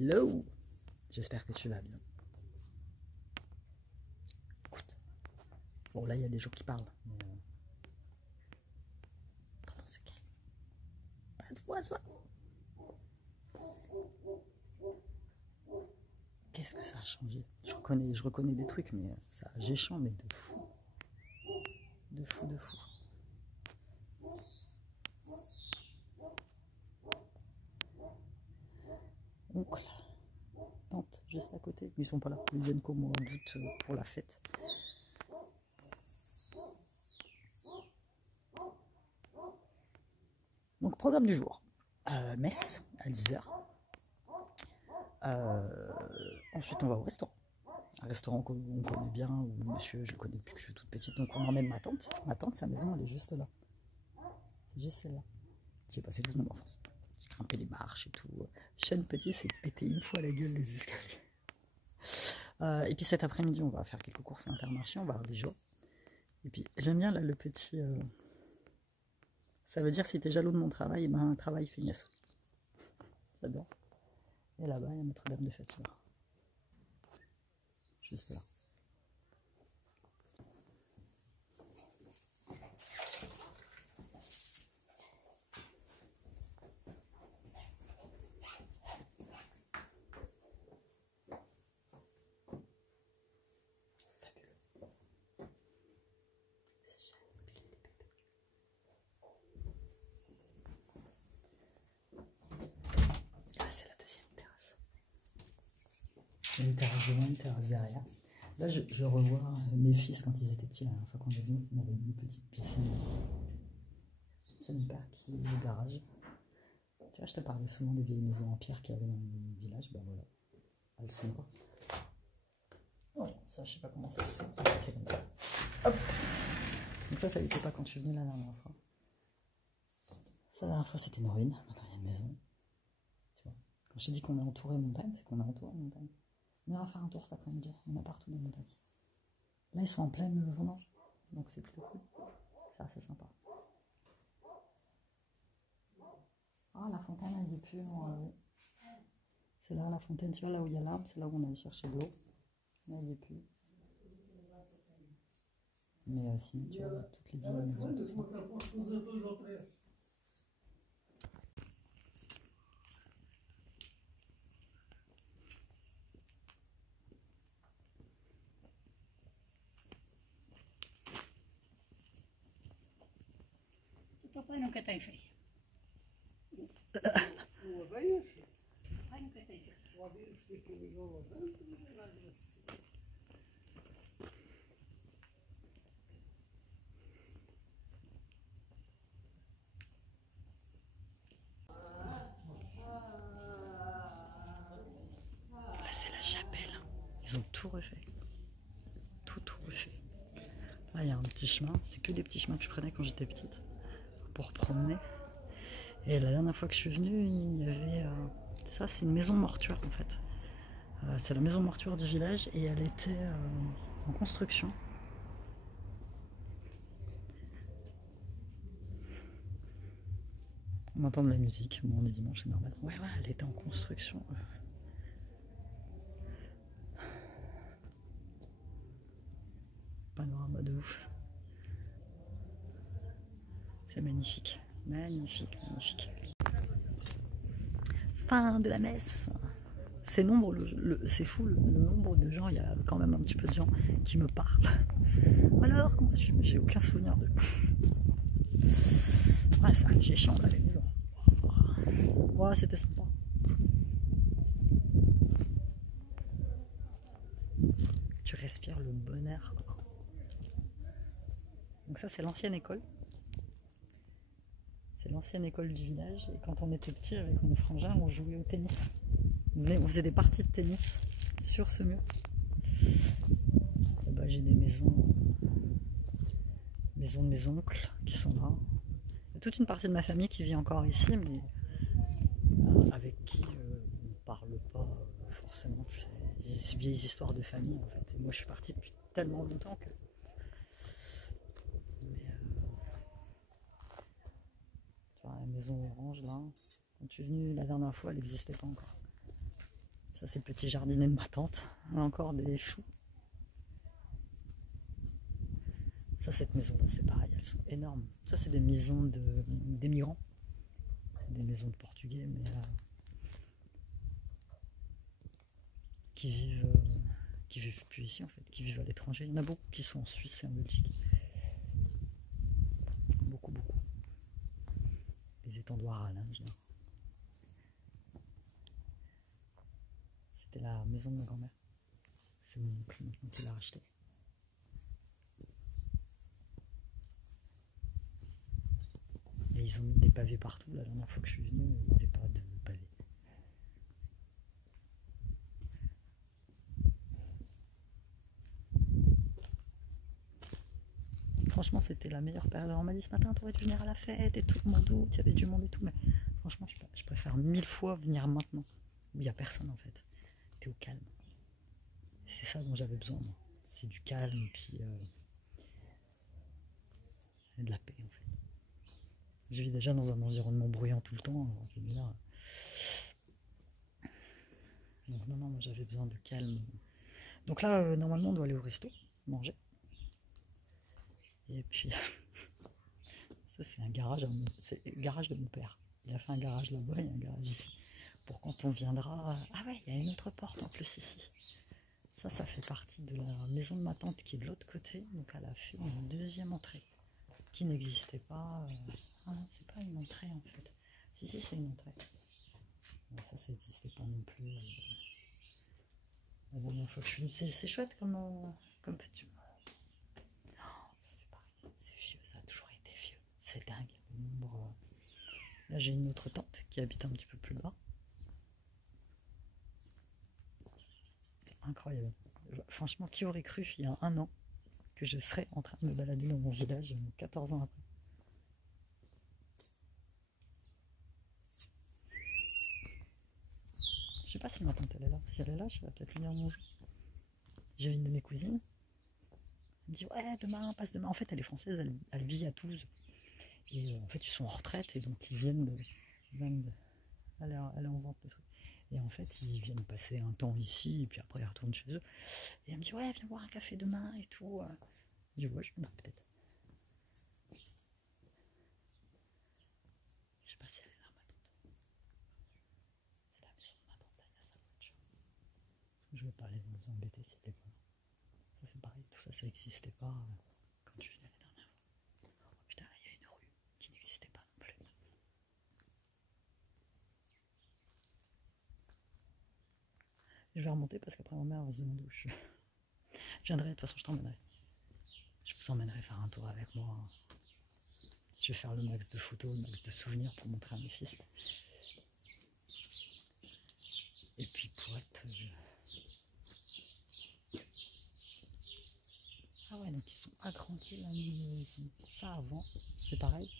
Hello, j'espère que tu vas bien. Écoute, bon là il y a des gens qui parlent, mais attends, c'est calme. Pas de voix ça. Qu'est-ce que ça a changé? Je reconnais des trucs, mais ça j'ai changé, mais de fou. De fou, de fou. Oncle, tante, juste à côté, ils sont pas là, ils viennent qu'au mois d'août pour la fête. Donc programme du jour, messe à 10h. Ensuite on va au restaurant. Un restaurant qu'on connaît bien, où monsieur je le connais depuis que je suis toute petite, donc on emmène ma tante. Ma tante, sa maison elle est juste là. C'est juste celle-là. J'ai passé toute mon enfance. J'ai grimpé les marches et tout. Chaîne petit, c'est pété une fois la gueule les escaliers. Et puis cet après-midi, on va faire quelques courses à Intermarché, on va avoir des jours. Et puis j'aime bien là le petit... Ça veut dire si t'es jaloux de mon travail, et ben un travail feignasse. J'adore. Et là-bas, il y a Notre-Dame de Fatima. Juste là. C'est la deuxième terrasse. Une terrasse devant, une terrasse derrière. Là, je revois mes fils quand ils étaient petits. La dernière fois qu'on est venu, on avait une petite piscine. C'est mon père qui est au garage. Tu vois, je te parlais souvent des vieilles maisons en pierre qu'il y avait dans mon village. Ben voilà, elles sont là. Oh, ça, je sais pas comment ça se fait. C'est comme ça. Hop. Donc ça n'était pas quand je suis venu la dernière fois. Ça, la dernière fois, c'était une ruine. Maintenant, il y a une maison. Tu vois, quand je t'ai dit qu'on est entouré de montagnes, c'est qu'on est entouré de montagnes. On ira faire un tour cet après-midi. Il y en a partout des montagnes. Là, ils sont en pleine vendange. Donc, c'est plutôt cool. C'est assez sympa. Ah, la fontaine, elle est plus. C'est là, la fontaine. Tu vois, là où il y a l'arbre, c'est là où on allait chercher de l'eau. Là, elle est plus. Mais sinon, tu vois, toutes les vieilles maisons, tout ça. Papai nunca tem frio. Papai nunca tem frio. Là, c'est la chapelle. Ils ont tout refait. Tout refait. Là, il y a un petit chemin. C'est que des petits chemins que je prenais quand j'étais petite pour promener. Et la dernière fois que je suis venue, il y avait... ça, c'est une maison mortuaire en fait. C'est la maison mortuaire du village et elle était en construction. On entend de la musique. Bon, on est dimanche, c'est normal. Ouais, elle était en construction. Panorama de ouf. C'est magnifique. Magnifique. Fin de la messe. C'est fou le nombre de gens, il y a quand même un petit peu de gens qui me parlent. Alors, comment tu... J'ai aucun souvenir de... Ouais, ça, j'ai chiant là, les maisons. Ouais, c'était sympa. Tu respires le bon air. Donc ça, c'est l'ancienne école. C'est l'ancienne école du village. Et quand on était petit, avec mon frangin, on jouait au tennis. On faisait des parties de tennis sur ce mur. Là-bas, j'ai des maisons de mes oncles qui sont là. Il y a toute une partie de ma famille qui vit encore ici, mais avec qui on ne parle pas forcément. C'est des vieilles histoires de famille en fait. Et moi, je suis partie depuis tellement longtemps que... Tu vois, la maison orange là, quand je suis venue la dernière fois, elle n'existait pas encore. Ça, c'est le petit jardinet de ma tante. On a encore des choux. Ça, cette maison-là, c'est pareil, elles sont énormes. Ça, c'est des maisons des migrants. C'est des maisons de Portugais, mais qui vivent plus ici, en fait, qui vivent à l'étranger. Il y en a beaucoup qui sont en Suisse et en Belgique. Beaucoup, beaucoup. Les étendoirs à linge, là. C'était la maison de ma grand-mère. C'est mon oncle maintenant qui l'a racheté. Et ils ont mis des pavés partout. La dernière fois que je suis venu, il n'y avait pas de pavés. Franchement, c'était la meilleure période. On m'a dit ce matin, tu aurais dû venir à la fête et tout, mon doute, il y avait du monde et tout. Mais franchement, je préfère 1000 fois venir maintenant, où il n'y a personne en fait. T'es au calme. C'est ça dont j'avais besoin, moi. C'est du calme, puis et de la paix en fait. Je vis déjà dans un environnement bruyant tout le temps. Alors je veux dire. Donc non, moi j'avais besoin de calme. Donc là, normalement, on doit aller au resto, manger. Et puis, ça c'est un garage, c'est le garage de mon père. Il a fait un garage là-bas, il y a un garage ici. Pour quand on viendra... Ah ouais, il y a une autre porte en plus ici. Ça fait partie de la maison de ma tante qui est de l'autre côté. Donc elle a fait une deuxième entrée qui n'existait pas. Ah non, c'est pas une entrée en fait. Si, c'est une entrée. Bon, ça n'existait pas non plus. La dernière fois que je suis venue, c'est chouette comme petit... C'est vieux, ça a toujours été vieux. C'est dingue. Bon, là, j'ai une autre tante qui habite un petit peu plus bas. C'est incroyable. Franchement, qui aurait cru il y a 1 an que je serais en train de me balader dans mon village 14 ans après. Je sais pas si ma tante elle est là. Si elle est là, je vais peut-être venir manger. J'ai une de mes cousines. Elle me dit ouais, demain, passe demain. En fait, elle est française, elle vit à Toulouse. Et en fait, ils sont en retraite et donc ils viennent elle est en vente des trucs. Et en fait, ils viennent passer un temps ici et puis après ils retournent chez eux. Et elle me dit ouais, viens boire un café demain et tout. Je dis ouais, je viendrai peut-être. Je sais pas si elle est là, ma tante. C'est la maison de ma tante, il y a sa voiture. Je vais pas aller nous embêter si elle est pas là. Ça c'est pareil, tout ça, ça n'existait pas quand je venais la dernière fois. Oh putain, là il y a une rue qui n'existait pas non plus. Je vais remonter parce qu'après ma mère va se demander où je suis. Je viendrai, de toute façon je t'emmènerai. Je vous emmènerai faire un tour avec moi. Je vais faire le max de photos, le max de souvenirs pour montrer à mes fils. Et puis pour être... Ah ouais, donc ils ont agrandi la maison. Ça avant, c'est pareil.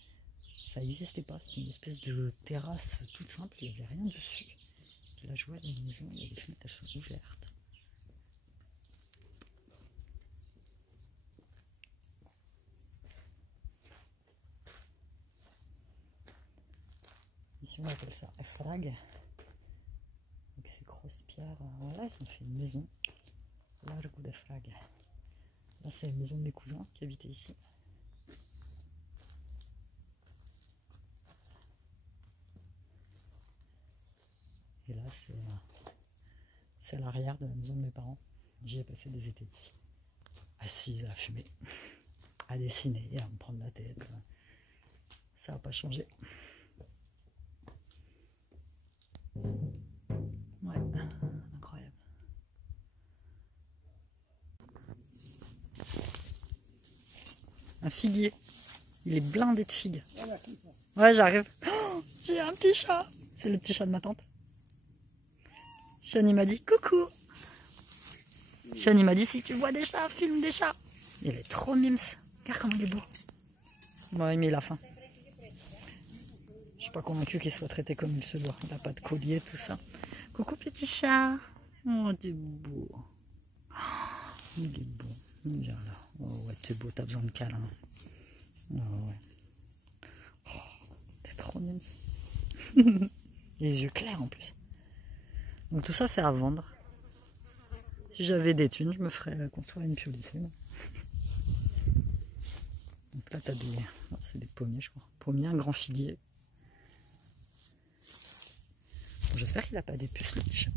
Ça n'existait pas, c'était une espèce de terrasse toute simple, il n'y avait rien dessus. Et là je vois la maison, il y a des fenêtres, elles sont ouvertes. Ici on appelle ça Efrag. Avec ces grosses pierres. Là ils ont fait une maison. Largo d'Efrag. Là c'est la maison de mes cousins qui habitaient ici. Et là c'est à l'arrière de la maison de mes parents. J'y ai passé des étés ici. Assise à fumer, à dessiner, à me prendre la tête. Ça n'a pas changé. Ouais, incroyable. Un figuier. Il est blindé de figues. Ouais, j'arrive. Oh, j'ai un petit chat. C'est le petit chat de ma tante. Shani m'a dit coucou. Shani m'a dit si tu vois des chats, filme des chats. Il est trop mimes. Regarde comment il est beau. Ouais, mais il a faim. Je suis pas convaincue qu'il soit traité comme il se doit. Il n'a pas de collier, tout ça. Coucou petit chat. Oh, t'es beau. Il est beau. Viens là. Oh ouais, t'es beau, t'as besoin de câlin. Oh ouais. Oh, t'es trop mimes. Les yeux clairs en plus. Donc tout ça c'est à vendre. Si j'avais des thunes, je me ferais construire une piolissime. Donc là t'as des... c'est des pommiers je crois. Pommiers, un grand figuier. Bon, j'espère qu'il n'a pas des puces le petit chat.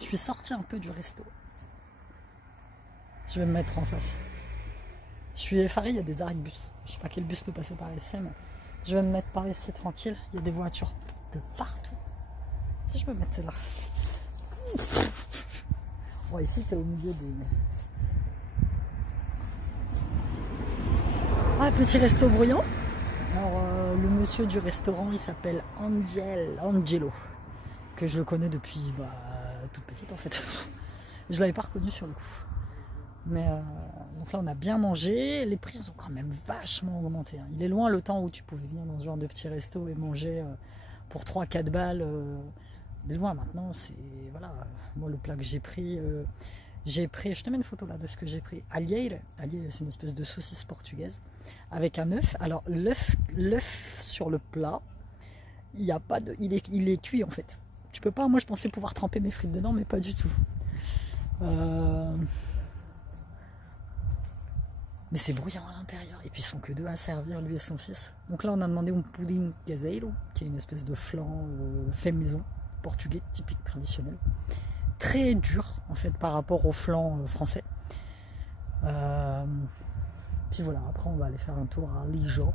Je suis sortie un peu du resto. Je vais me mettre en face. Je suis effarée, il y a des arrêts de bus. Je sais pas quel bus peut passer par ici, mais je vais me mettre par ici tranquille. Il y a des voitures de partout. Si je me mettais là. Bon, ici, c'est au milieu des... Ah, petit resto bruyant. Alors, le monsieur du restaurant, il s'appelle Angelo. Que je le connais depuis toute petite, en fait. Je l'avais pas reconnu sur le coup. Mais donc là, on a bien mangé. Les prix ont quand même vachement augmenté. Hein. Il est loin le temps où tu pouvais venir dans ce genre de petit resto et manger pour 3-4 balles. Il est loin maintenant. C'est voilà. Moi, le plat que j'ai pris, je te mets une photo là de ce que j'ai pris. Alheire, c'est une espèce de saucisse portugaise avec un œuf. Alors l'œuf sur le plat, il y a pas de, il est cuit en fait. Tu peux pas. Moi, je pensais pouvoir tremper mes frites dedans, mais pas du tout. Mais c'est bruyant à l'intérieur. Et puis ils sont que deux à servir, lui et son fils. Donc là, on a demandé un pudding caseiro, qui est une espèce de flan fait maison, portugais, typique, traditionnel. Très dur, en fait, par rapport au flan français. Puis voilà, après, on va aller faire un tour à Lijó.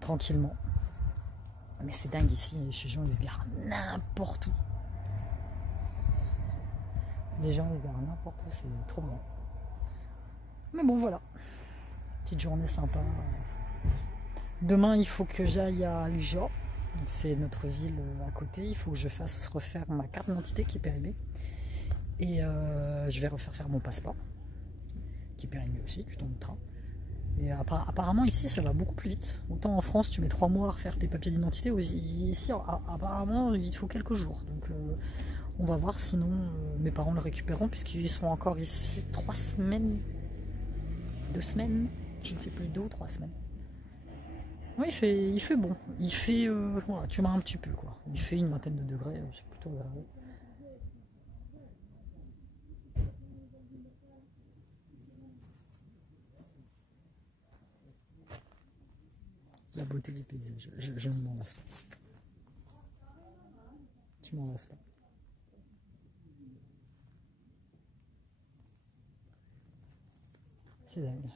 Tranquillement. Mais c'est dingue ici, les gens, ils se garent n'importe où. Les gens, ils se garent n'importe où, c'est trop bien. Mais bon, voilà. Petite journée sympa. Demain, il faut que j'aille à Lijó. C'est notre ville à côté. Il faut que je fasse refaire ma carte d'identité qui est périmée. Et je vais refaire faire mon passeport. Qui est périmé aussi, tu tombes le train. Et apparemment, ici, ça va beaucoup plus vite. Autant en France, tu mets 3 mois à refaire tes papiers d'identité. Ici, apparemment, il faut quelques jours. Donc, on va voir. Sinon, mes parents le récupéreront puisqu'ils sont encore ici 3 semaines. 2 semaines, je ne sais plus, 2 ou 3 semaines. Oui, il fait bon. Il fait, voilà, tu m'as un petit peu quoi. Il fait une vingtaine de degrés, c'est plutôt agréable. La beauté du paysage, je ne m'en lasse pas. Tu m'en lasses pas. C'est dingue.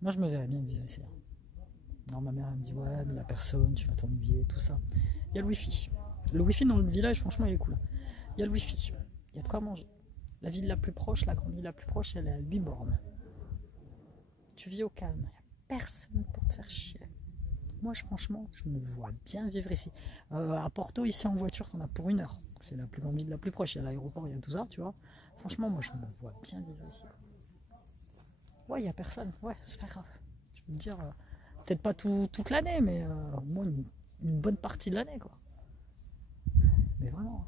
Moi, je me verrais bien vivre ici. Non, ma mère, elle me dit, ouais, mais il n'y a personne, tu vas t'ennuyer, tout ça. Il y a le wifi. Le wifi dans le village, franchement, il est cool. Il y a le wifi. Il y a de quoi manger. La ville la plus proche, la grande ville la plus proche, elle est à 8 bornes. Tu vis au calme. Il n'y a personne pour te faire chier. Moi, franchement, je me vois bien vivre ici. À Porto, ici, en voiture, t'en as pour 1 heure. C'est la plus grande ville la plus proche. Il y a l'aéroport, il y a tout ça, tu vois. Franchement, moi, je me vois bien vivre ici. Ouais, il n'y a personne. Ouais, c'est pas grave. Je veux te dire, peut-être pas toute l'année, mais au moins une bonne partie de l'année, quoi. Mais vraiment.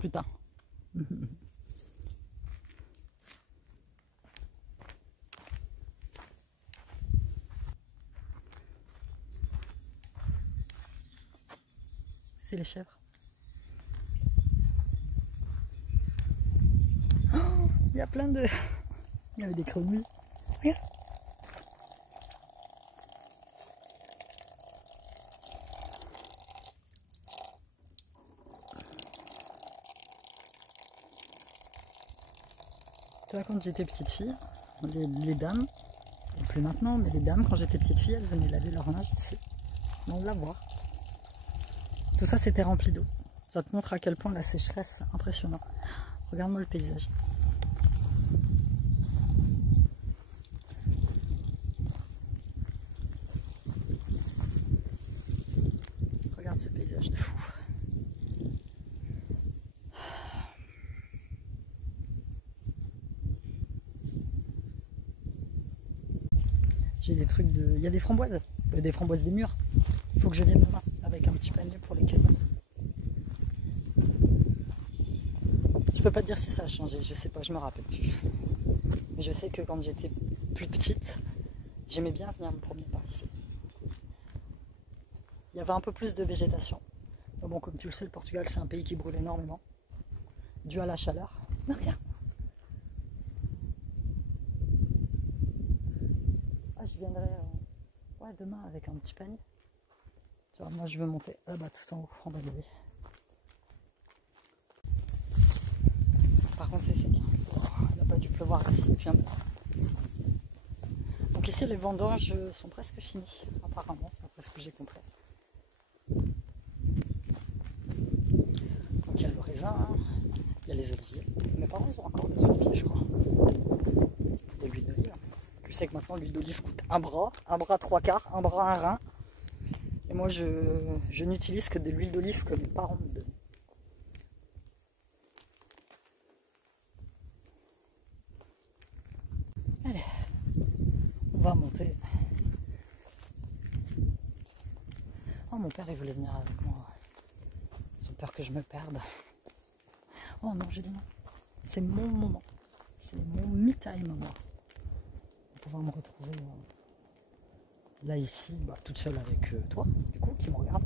Putain. C'est les chèvres. Oh, il y a plein de... Il y avait des grenouilles. Regarde. Tu vois, quand j'étais petite fille, les dames, plus maintenant, mais les dames, quand j'étais petite fille, elles venaient laver leur linge ici. On la voit. Tout ça, c'était rempli d'eau. Ça te montre à quel point la sécheresse, c'est impressionnant. Regarde-moi le paysage. Regarde ce paysage de fou. J'ai des trucs de... Il y a des framboises des mûres. Il faut que je vienne demain avec un petit panier pour les cueillir. Je peux pas te dire si ça a changé, je sais pas, je me rappelle plus. Mais je sais que quand j'étais plus petite, j'aimais bien venir me promener par ici. Il y avait un peu plus de végétation. Mais bon, comme tu le sais, le Portugal, c'est un pays qui brûle énormément, dû à la chaleur. Non, regarde. Ah, je viendrai ouais, demain avec un petit panier. Tu vois, moi je veux monter là-bas tout en haut, en bas de lui. Par contre, c'est sec. Oh, il n'a pas dû pleuvoir ici depuis un moment. Donc ici, les vendanges sont presque finies, apparemment, d'après ce que j'ai compris. Donc il y a le raisin, il y a les oliviers. Mes parents ils ont encore des oliviers, je crois. De l'huile d'olive. Je sais que maintenant l'huile d'olive coûte un bras 3/4, un bras, un rein. Et moi je n'utilise que de l'huile d'olive que mes parents me donnent. Allez, on va monter. Oh, mon père il voulait venir avec moi. Ils ont peur que je me perde. Oh non, j'ai dit non. C'est mon moment. C'est mon me-time, moi. Pour pouvoir me retrouver là, ici, bah, toute seule avec toi, du coup, qui me regarde.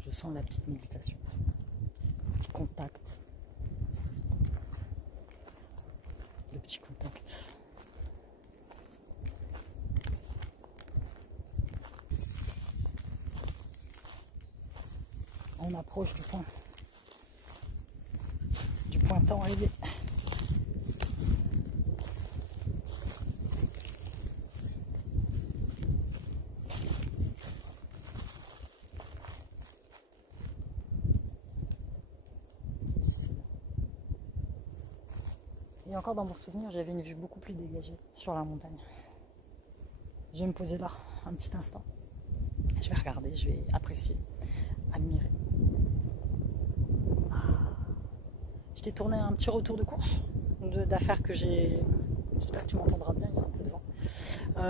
Je sens la petite méditation. Le petit contact. Le petit contact. On approche du pointant arrivé. Et encore dans mon souvenir, j'avais une vue beaucoup plus dégagée sur la montagne. Je vais me poser là un petit instant. Je vais regarder, je vais apprécier, admirer. Je t'ai tourné un petit retour de course d'affaires que j'ai... J'espère que tu m'entendras bien, il y a un peu de vent.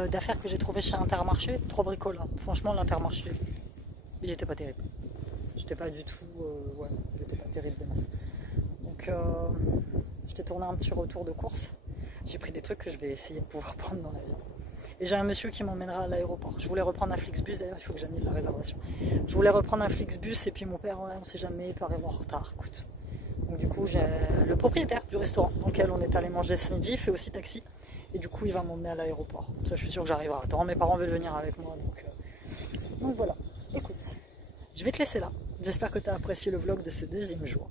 D'affaires que j'ai trouvé chez Intermarché, 3 bricoles. Franchement, l'Intermarché, il n'était pas terrible. J'étais pas du tout... ouais, il n'était pas terrible de masse. Donc, je t'ai tourné un petit retour de course. J'ai pris des trucs que je vais essayer de pouvoir prendre dans la vie. Et j'ai un monsieur qui m'emmènera à l'aéroport. Je voulais reprendre un Flixbus, d'ailleurs, il faut que j'annule la réservation. Je voulais reprendre un Flixbus et puis mon père, ouais, on sait jamais, il peut arriver en retard. Écoute. Donc du coup, j'ai le propriétaire du restaurant dans lequel on est allé manger ce midi, fait aussi taxi. Et du coup, il va m'emmener à l'aéroport. Comme ça, je suis sûr que j'arriverai à temps. Mes parents veulent venir avec moi. Donc voilà. Écoute, je vais te laisser là. J'espère que tu as apprécié le vlog de ce 2e jour.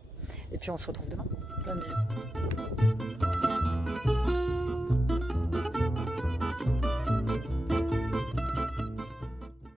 Et puis on se retrouve demain. Plein de bisous.